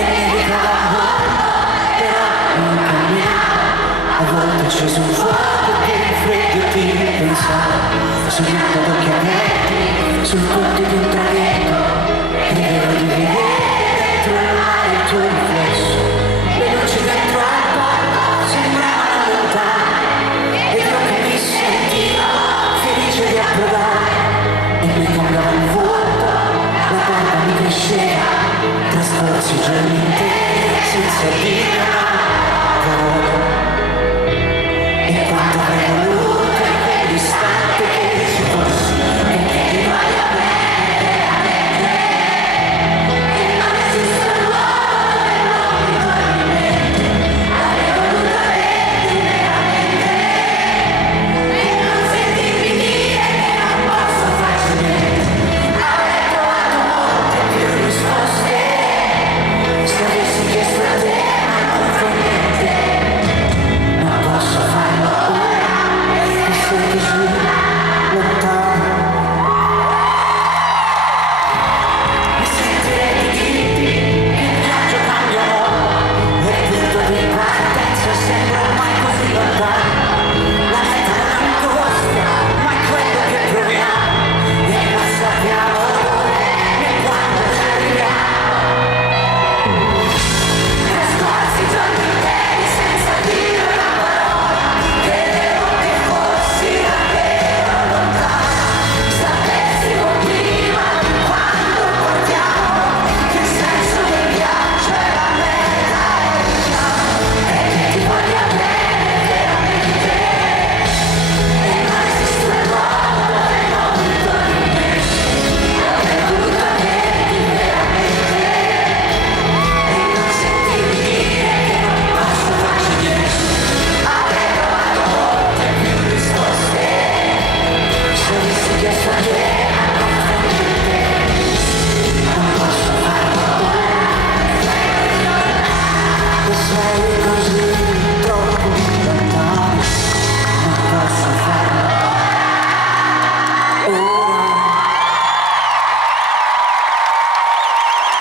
che nevica però non cammina. A volte c'è sul fuoco che il freddo ti pensare, sognando ad occhi aperti sul ponte di un traghetto, rivelo di vedere dentro il mare il tuo riflesso, le luci dentro al porto sembravano lontane ed io che mi sentivo felice di approdare e mi cambiava il volto, la barba mi cresceva, trascorsi giorni interi senza dire una parola. E quanto avrei voluto in quell'istante che ci fossi e che rimani a me, e non esiste un luogo dove non mi torni me. Avrei voluto averti veramente e non sentirmi dire che non posso farci niente. Avrei trovato molte più risposte se avessi chiesto a te, ma non fa niente. Ma posso farlo ora, che sei così lontano. Mi sentirei di dirti che il viaggio cambia modo e il punto di partenza sembra ormai così lontano. La meta non è angosta, ma è quello che proviamo e non sappiamo dove né quando ci arriviamo. Trascorsi giorni interi senza dire una parola, credevo che fossi davvero lontana. Sapessi con prima quando partiamo, che senso del viaggio è la meta e diciamo e che ti voglia bene veramente e non esiste un luogo dove non mi torni me. Avrei voluto averti veramente e non sentirmi dire che non posso farci niente. Avrei trovato molte più risposte se avessi chiesto a te, ma non fa niente. Non posso farlo ora, che sei